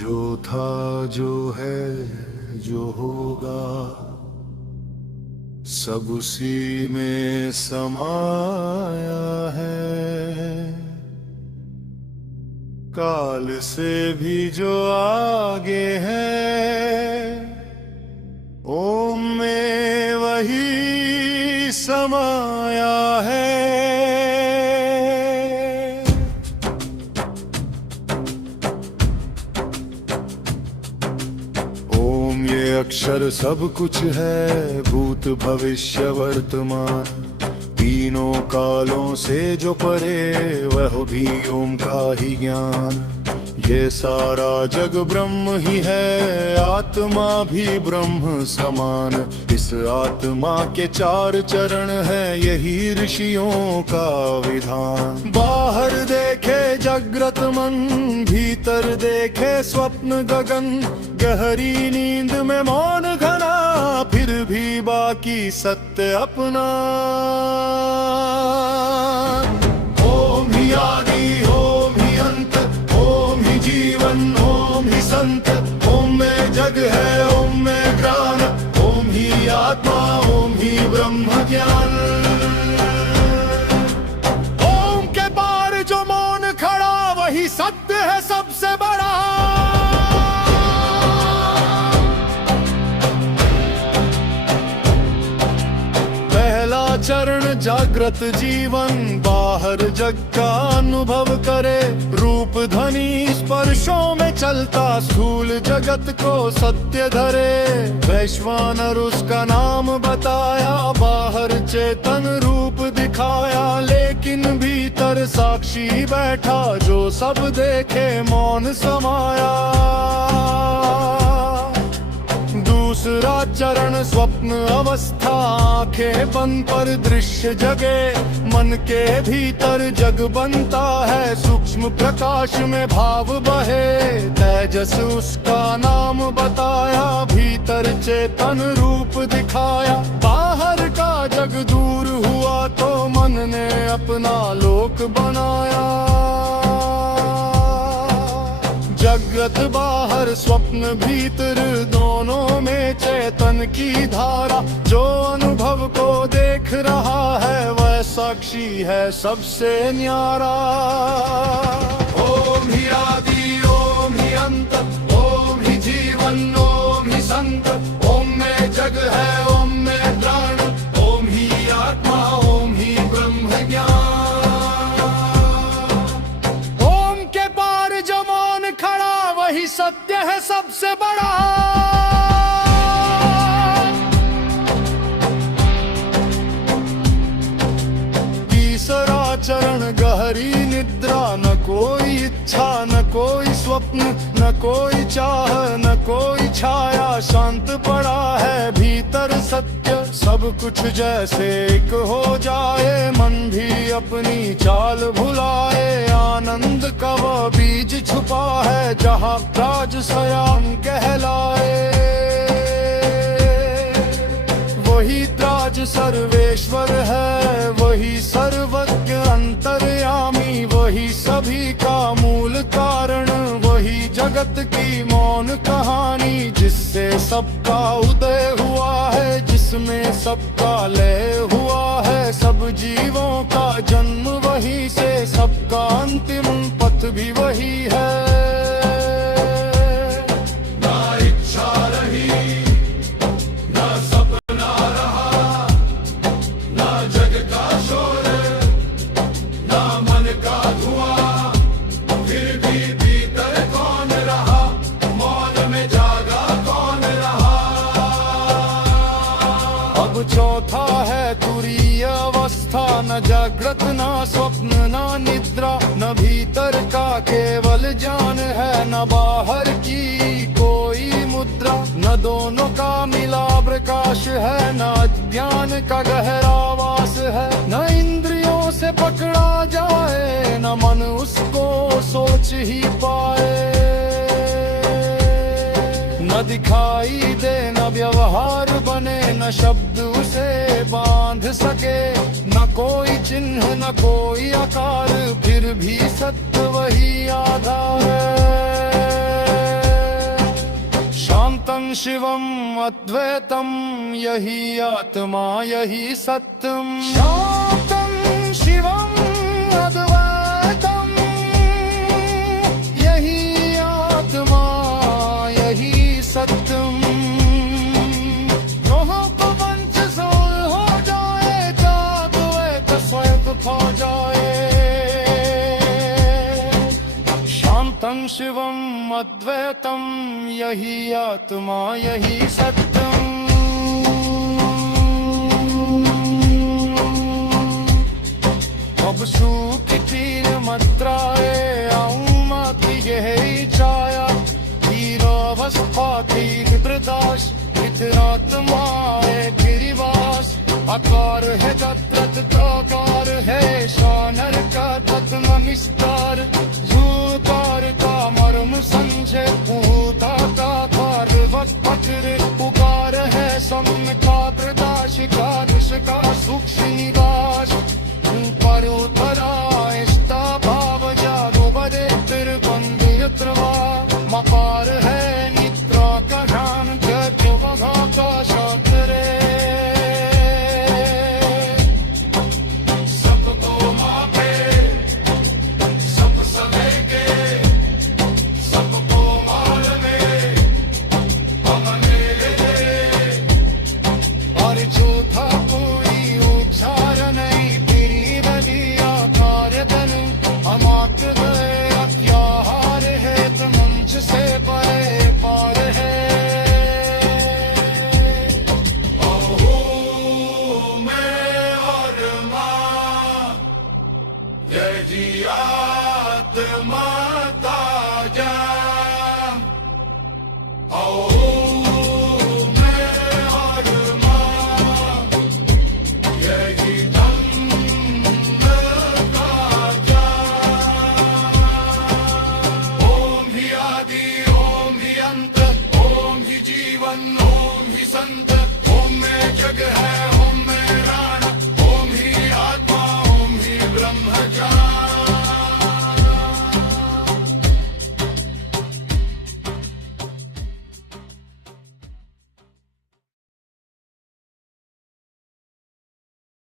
जो था जो है जो होगा सब उसी में समाया है। काल से भी जो आगे है ओम में वही समाया है। ओम ये अक्षर सब कुछ है, भूत भविष्य वर्तमान, तीनों कालों से जो परे वह भी ओम का ही ज्ञान। ये सारा जग ब्रह्म ही है, आत्मा भी ब्रह्म समान। इस आत्मा के चार चरण है, यही ऋषियों का विधान। बाहर देखे जागृत मन, भीतर देखे स्वप्न गगन। गहरी नींद में मौन घना, फिर भी बाकी सत्य अपना। ओम ही आदि ओम ही अंत, ओम ही जीवन ओम ही संत। ओम में जग है ओम में ज्ञान, ओम ही आत्मा ओम ही ब्रह्म ज्ञान। ओम के पार जो मौन खड़ा वही सत्य है सबसे बड़ा। चरण जागृत जीवन, बाहर जग का अनुभव करे। रूप धनी स्पर्शों में चलता, स्थूल जगत को सत्य धरे। वैश्वानर उसका नाम बताया, बाहर चेतन रूप दिखाया। लेकिन भीतर साक्षी बैठा, जो सब देखे मौन समाया। दूसरा चरण स्वप्न अवस्था, आंखें बंद पर दृश्य जगे। मन के भीतर जग बनता है, सूक्ष्म प्रकाश में भाव बहे। तेजस उसका नाम बताया, भीतर चेतन रूप दिखाया। बाहर का जग दूर हुआ तो मन ने अपना लोक बनाया। जगत बाहर स्वप्न भीतर, दोनों में चेतन की धारा। जो अनुभव को देख रहा है वह साक्षी है सबसे न्यारा। ओम ही आदि ओम ही अंत, ओम ही जीवन ओम ही संत। ओम में जग है ओम में प्राण, ओम ही आत्मा ओम ही ब्रह्म ज्ञान। वही सत्य है सबसे बड़ा। तीसरा चरण गहरी निद्रा, न कोई इच्छा न कोई स्वप्न, न कोई चाह न कोई छाया। शांत पड़ा है भीतर सत्य, सब कुछ जैसे एक हो जाए। मन भी अपनी चाल भुलाए, आनंद का वह बीज छुपा है। जहाँ राज स्वयं कहलाए, वही राज सर्वेश्वर है। वही सर्वज्ञ अंतर्यामी, वही सभी का मूल कारण। वही जगत की मौन कहानी, जिससे सबका उदय हुआ है, जिसमें सबका लय हुआ है। सब जीवों का जन्म वही से, सबका अंतिम पथ भी वही है। ना इच्छा रही ना सपना रहा, ना जग का शोर ना मन का धुआं। फिर भी भीतर कौन रहा, मौन में जागा कौन रहा। अब चौथा है तुरीय अवस्था, न जागृत ना स्वप्न ना निद्रा। न भीतर का केवल ज्ञान है, न बाहर की कोई मुद्रा। न दोनों का मिला प्रकाश है, न अज्ञान का गहरा वास है। न इंद्रियों से पकड़ा जाए, न मन उसको सोच ही पाए। न दिखाई दे न व्यवहार बने, न शब्द उसे बांध सके। न कोई चिन्ह न कोई आकार, फिर भी सत्य वही आधार है। शांतं शिवम अद्वैतम यही आत्मा यही सत्यम शांतं शिवम अद्वैतम यही आत्मा यही सत्यम रोहों को वंच सोल हो जाए जाद्वैत स्वयं खो जाए शांतं शिवम अद्वैतम यही आत्मा यही सत्यम अब सूख तीन मत्राए आऊं माती यही छाया धीरावस्था थी प्रदाश इतरात्माए गिरिवास आकार है जत्र तकार है शानर का तत्म विस्तार झूकार का मर्म संजय पूता का कार्वत पक्र पुकार है सम्य का प्रदाश का दृश का सूक्ष्म निवास ऊपर उतरा इष्टा भाव जागो बदे तिरबंद यत्रवा मकार है निद्रा का ध्यान जगो वधा का शास्त्रे सबको मापे सब समय के सबको माल में हमने ले और चौथा कोई उच्चार नहीं तेरी बलिया कार्यतन अमात गए क्या हार है तो मंच से परे पार है ओहो मैं और माँ यही आत्मा ताजा ओहो मैं और माँ यही ओम ही आदि ओम ही अंत ओम ही जीवन ओम ही संत ओम में जग है